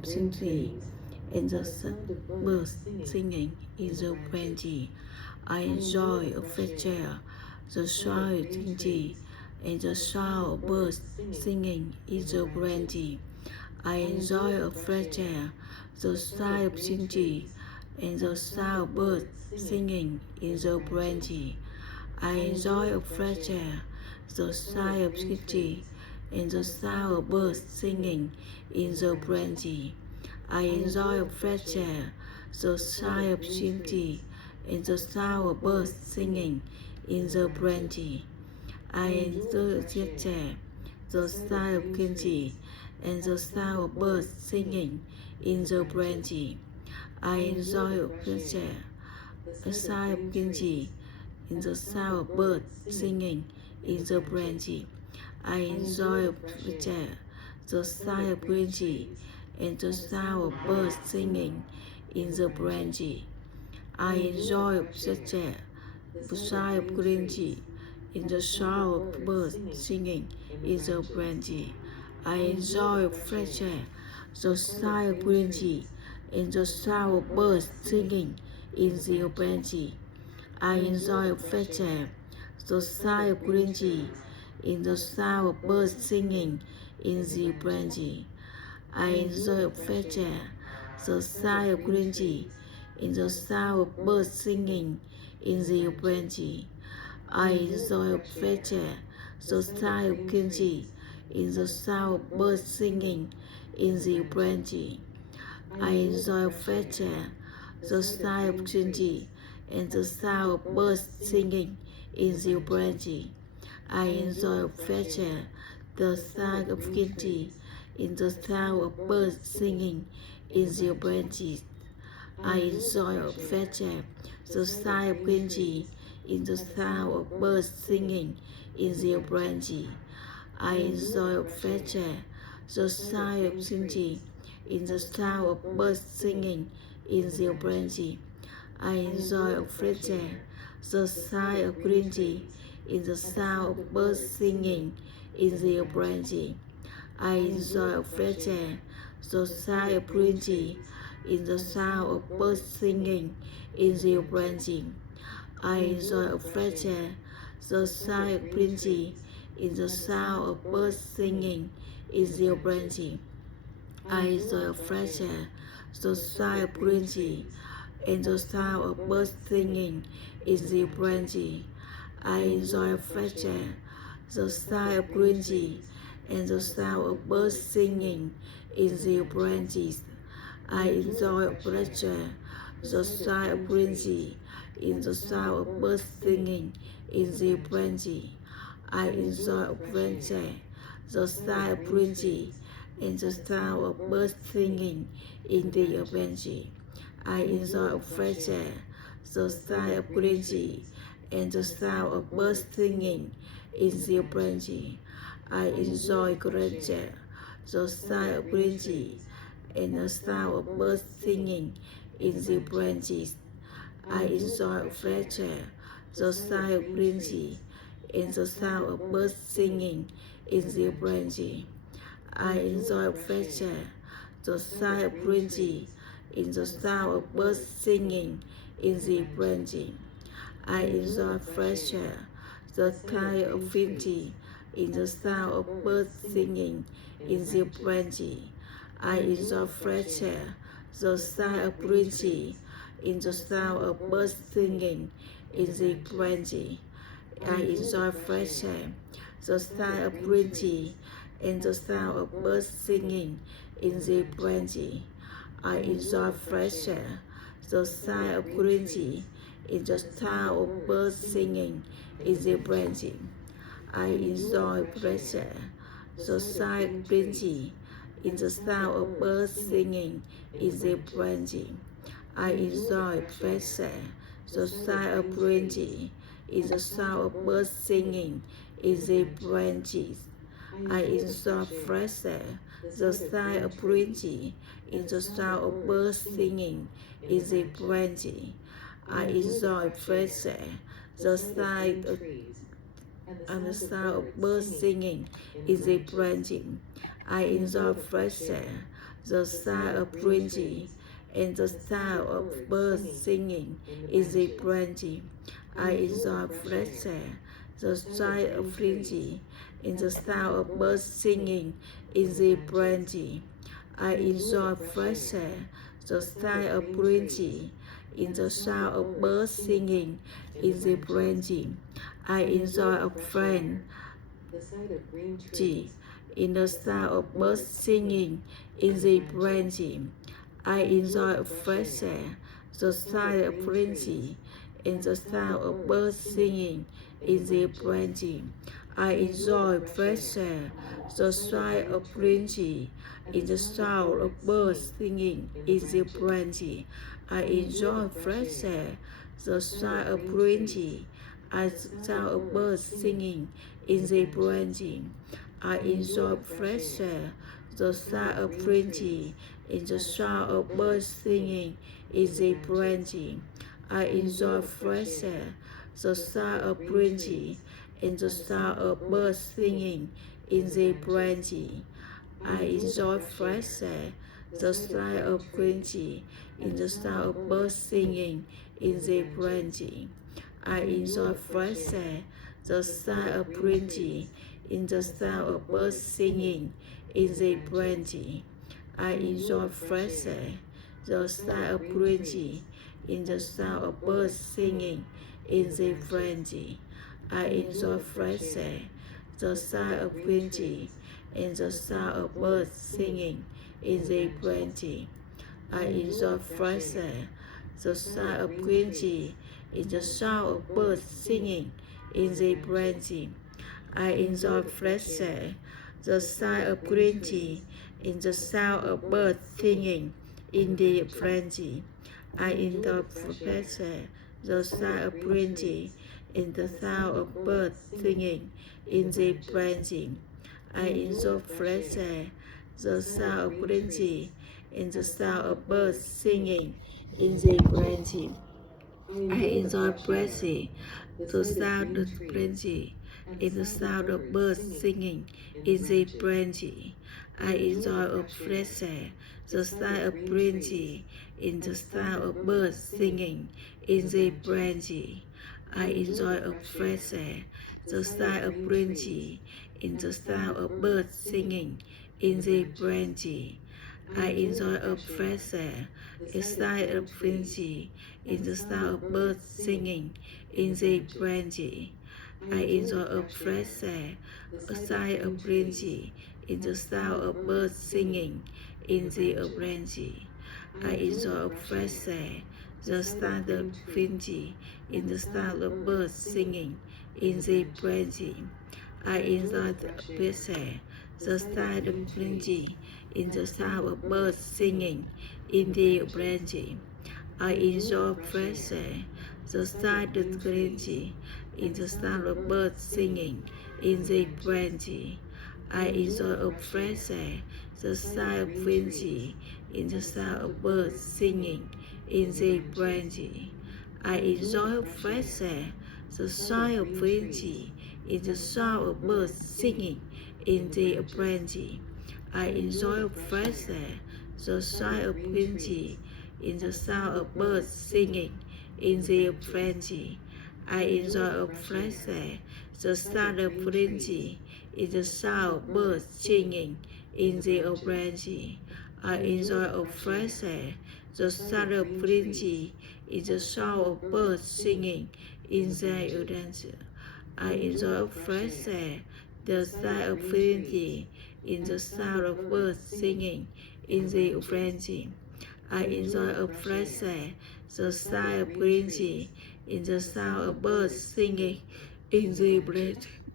of scenery and the birds singing in the branches. I enjoy a fresh air, the sound of scenery and the sound of birds singing in the branches. I enjoy a fresh air, the sound of scenery and the sound of birds singing in the branches. I enjoy a fresh air, the sound of scenery and the sound of birds singing in the branches. I enjoy a fresh air, the sound of scenery and the sound of birds singing in the branches. I enjoy a fresh air, the sound of scenery and the sound of birds singing in the branches. I enjoy a fresh air, the sound of scenery and the sound of birds singing in the branches. I enjoy a fresh air, the sound of scenery and the sound of birds singing in the branches. I enjoy a fresh air, the sound of scenery and the sound of birds singing in the branches. I enjoy fresh air, the sound of scenery and the sound of birds singing in the branches. I enjoy fresh air, the sound of scenery and the sound of birds singing in the branches. I enjoy fresh air, the sound of scenery and the sound of birds singing in the branches. I enjoy fresh air, the sound of scenery and the sound of birds singing in the branches. I enjoy fresh air, the sound of scenery and the sound of birds singing in the branches. I enjoy fresh air, the sound of scenery and the sound of birds singing in the branches. I enjoy fresh air, the sound of scenery and the sound of birds singing in the branches. I enjoy fresh air, the sound of scenery and the sound of birds singing in the branches. I enjoy fresh air, the sound of scenery and the sound of birds singing in the branches. I enjoy fresh air, the sound of scenery and the sound of birds singing in the branches. I enjoy fresh air, the sound of scenery and the sound of birds singing in the branches. I enjoy fresh air, the sound of scenery and the sound of birds singing in the branches. I enjoy fresh air, the sound of scenery and the sound of birds singing in the branches. I enjoy fresh air, the sound of scenery and the sound of birds singing in the branches. I enjoy fresh air, the sound of scenery and the sound of birds singing in the branches. I enjoy fresh air, the sound of scenery and the sound of birds singing in the branches. I enjoy fresh air, the sound of scenery and the sound of birds singing in the branches. I enjoy fresh air, the sound of scenery and the sound of birds singing in the branches. I enjoy fresh air, the sound of scenery and the sound of birds singing in the branches. I enjoy fresh air, the sound of scenery and the sound of birds singing in the branches. I enjoy fresh air, the sound of scenery and the sound of birds singing in the branches. I enjoy fresh air, the sound of scenery and the sound of birds singing in the branches. I enjoy fresh air, the sound of scenery and the sound of birds singing in the branches. I enjoy fresh air, the sound of scenery and the sound of birds singing in the branches. I enjoy fresh air, the sound of scenery and the sound of birds singing in the branches. I enjoy fresh air, the sound of scenery and the sound of birds singing in the branches. I enjoy fresh air, the sound of and the sound of birds singing in the branches. I enjoy fresh air, the sound of branches, and the sound of birds singing in the branches. I enjoy fresh air, the sight of fringy, and the sound of birds singing in the branches. I enjoy fresh air, the sight of branches, in the sound of birds singing in the branches. I enjoy a friend in the sound of birds singing in the branches. I enjoy fresh air, the sight of branches, and the sound of birds singing in the branches. I enjoy fresh air, the sight of branches, and the sound of birds singing in the branches. I enjoy fresh air, the sight of branches, and the sound of birds singing in the branches. I enjoy fresh air, the sound of branches, and the sound of birds singing in the branches. I enjoy fresh air, the sound of branches, and the sound of birds singing in the branches. I enjoy fresh air, the sound of branches, and the sound of birds singing in the branches. I enjoy fresh air, the sound of branches, and the sound of birds singing in the branches. I enjoy fresh air, the sound of branches, and the sound of birds singing in the branches. I enjoy fresh air, the sound of branches, and the sound of birds singing in the branches. I enjoy fresh air, the sound of branches, and the sound of birds singing in the branches. I enjoy fresh air, the sound of branches, and the sound of birds singing in the branches. I enjoy fresh air, the sound of branches, and the sound of birds singing in the branches. I enjoy fresh air, the sound of branches, and the sound of birds singing in the branches. I enjoy fresh air, the sound of branches, and the sound of birds singing in the branches. I enjoy a fresh air, the sound of branches, and the sound of birds singing in the branches. I enjoy a fresh air, the sound of branches, and the sound of birds singing in the branches. I enjoy a fresh air, a sight of branches, and the sound of birds singing in the branches. I enjoy a fresh air, a sight of branches, and the sound of birds singing in the branches. I enjoy a fresh air, the sound of branches, and the sound of birds singing in the branches. I enjoy the fresh air, the sound of branches, and the sound of birds singing in the branches. I enjoy fresh air, the sound of branches, and the sound of birds singing in the branches. I enjoy a fresh air, the sound of branches, and the sound of birds singing in the branches. I enjoy fresh air, the sound of branches, and the sound of birds singing in the branches. I enjoy fresh air, the sound of branches, and the sound of birds singing in the branches. I enjoy fresh air, the sound of branches, and the sound of birds singing in the branches. I enjoy fresh air, the sound of branches, and the sound of birds singing in the branches. I enjoy fresh air, the sound of branches, and the sound of birds singing in the branches. I enjoy fresh air, the sound of branches, and the sound of birds singing in the branches.